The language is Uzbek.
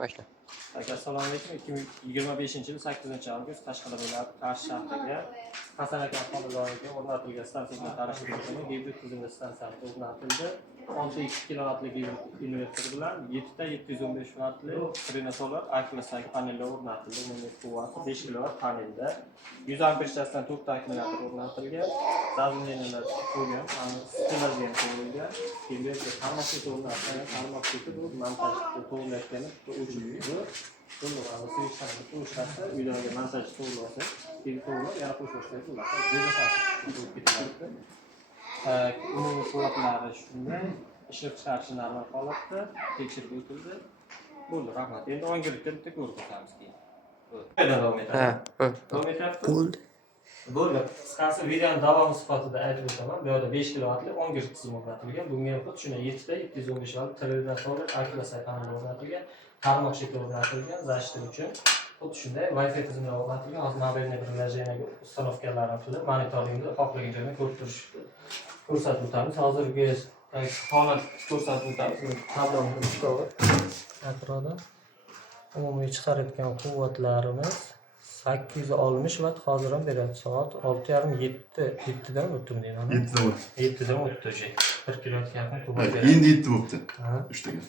Başla. Assalomu alaykum. 2025-yil 8-avgust Qashqadaryo viloyati Qarshi shahriga Hasan aka xonadoniga o'rnatilgan stansiyaga qarashli bo'lgan gibrid tizimli stansiyasi o'rnatildi. 6,2 kilovatli gibrid invertor bilan 7 ta 715 vatli trenasol akkumulyator panellar o'rnatildi. Umumiy quvvati 5 kilovat panelda. 100 amperchasidan 4 ta akkumulyator o'rnatilgan. Zaminlar qo'yilgan, stilazgan qo'yilgan. Invertor hammasi o'rnatilgan, hammasi bu montaj to'g'rilayotgani o'chirdi. To'g'ri, switchlarni qo'yishsa, uylarga montaj to'g'rilasa, keyin to'g'rilab yana qo'shilsa bo'ladi. Bezasasiz ketiladi. Umumiy quvvatlari shunday, ishlab chiqarishi normal holatda, tekshirib o'tildi. Bo'ldi, rahmat. Endi o'ngirlikda bitta ko'rib o'tamiz keyin. Davom etadi. Davom etyapti. Bo'ldi. Bo'ldi. Qisqasi videoning davomi sifatida aytib o'taman. Bu yerda 5 kilovatli o'ngirlik tizimi o'rnatilgan. Bunga ham xuddi shunday 7 ta 715 vatli trenasol akkumulyator paneli o'rnatilgan. Tarmoq shekli o'rnatilgan, zachtlik uchun. Xuddi shunday Wi-Fi tizimlar o'rnatilgan. Hozir mobilniy приложениyaga ustanovkalarni qilib, monitoringni xohlagan joydan ko'rib turishni ko'rsatib o'tamiz. Hozirgi holat ko'rsatib o'tamiz. Tabloni ko'rib atroda umumiy chiqarayotgan quvvatlarimiz 860 vatt hozir ham beryapti. Soat 6:30 dan o'tdim deyman. 7 dan o'tdi. 7 dan o'tdi o'sha. 1 kilovatga yaqin quvvat Endi 7 bo'pti. 3 taga.